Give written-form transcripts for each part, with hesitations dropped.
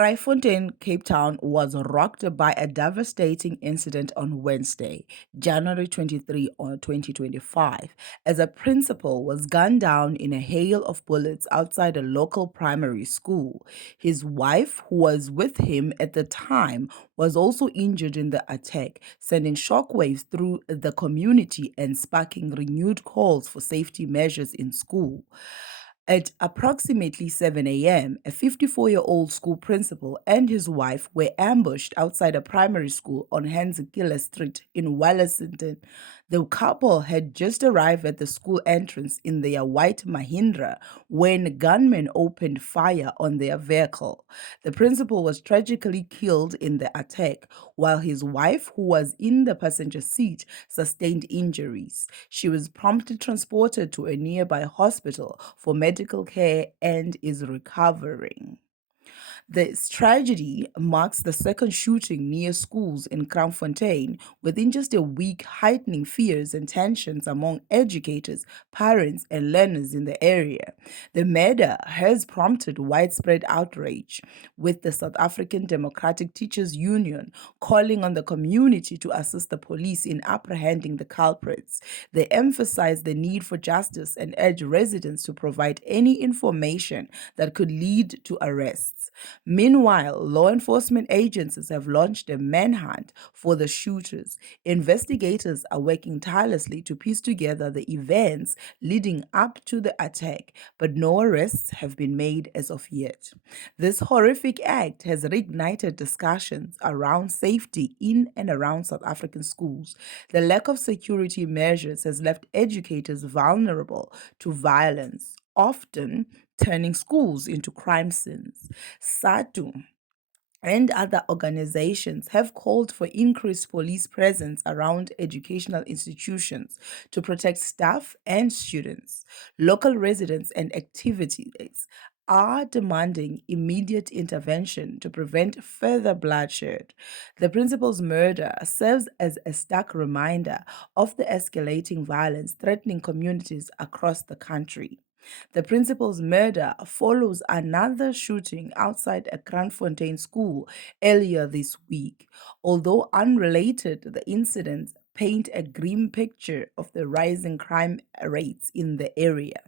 Kraaifontein, Cape Town, was rocked by a devastating incident on Wednesday, January 23, 2025, as a principal was gunned down in a hail of bullets outside a local primary school. His wife, who was with him at the time, was also injured in the attack, sending shockwaves through the community and sparking renewed calls for safety measures in school. At approximately 7 a.m., a 54-year-old school principal and his wife were ambushed outside a primary school on Hansikila Street in Wellington. The couple had just arrived at the school entrance in their white Mahindra when gunmen opened fire on their vehicle. The principal was tragically killed in the attack, while his wife, who was in the passenger seat, sustained injuries. She was promptly transported to a nearby hospital for medical care and is recovering. This tragedy marks the second shooting near schools in Kraaifontein within just a week, heightening fears and tensions among educators, parents, and learners in the area. The murder has prompted widespread outrage, with the South African Democratic Teachers Union calling on the community to assist the police in apprehending the culprits. They emphasize the need for justice and urge residents to provide any information that could lead to arrests. Meanwhile, law enforcement agencies have launched a manhunt for the shooters. Investigators are working tirelessly to piece together the events leading up to the attack, but no arrests have been made as of yet. This horrific act has reignited discussions around safety in and around South African schools. The lack of security measures has left educators vulnerable to violence, often turning schools into crime scenes. SADU and other organizations have called for increased police presence around educational institutions to protect staff and students. Local residents and activities are demanding immediate intervention to prevent further bloodshed. The principal's murder serves as a stark reminder of the escalating violence threatening communities across the country. The principal's murder follows another shooting outside a Kraaifontein school earlier this week. Although unrelated, the incidents paint a grim picture of the rising crime rates in the area.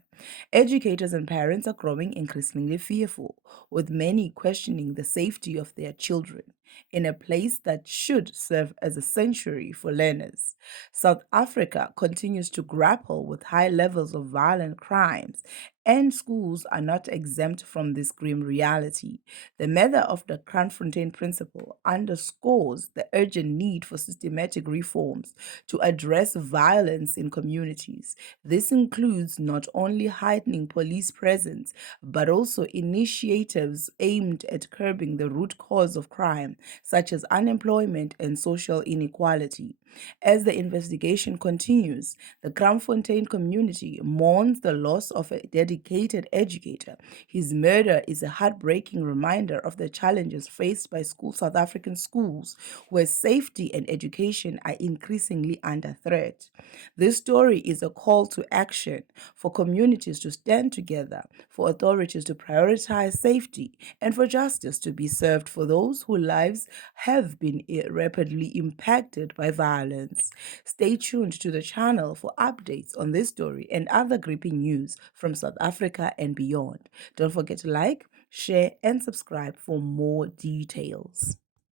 Educators and parents are growing increasingly fearful, with many questioning the safety of their children in a place that should serve as a sanctuary for learners. South Africa continues to grapple with high levels of violent crimes, and schools are not exempt from this grim reality. The murder of the Kraaifontein principal underscores the urgent need for systematic reforms to address violence in communities. This includes not only heightening police presence, but also initiatives aimed at curbing the root cause of crime, such as unemployment and social inequality. As the investigation continues, the Kraaifontein community mourns the loss of a dedicated educator. His murder is a heartbreaking reminder of the challenges faced by South African schools, where safety and education are increasingly under threat. This story is a call to action for communities to stand together, for authorities to prioritize safety, and for justice to be served for those whose lives have been rapidly impacted by violence. Stay tuned to the channel for updates on this story and other gripping news from South Africa and beyond. Don't forget to like, share, and subscribe for more details.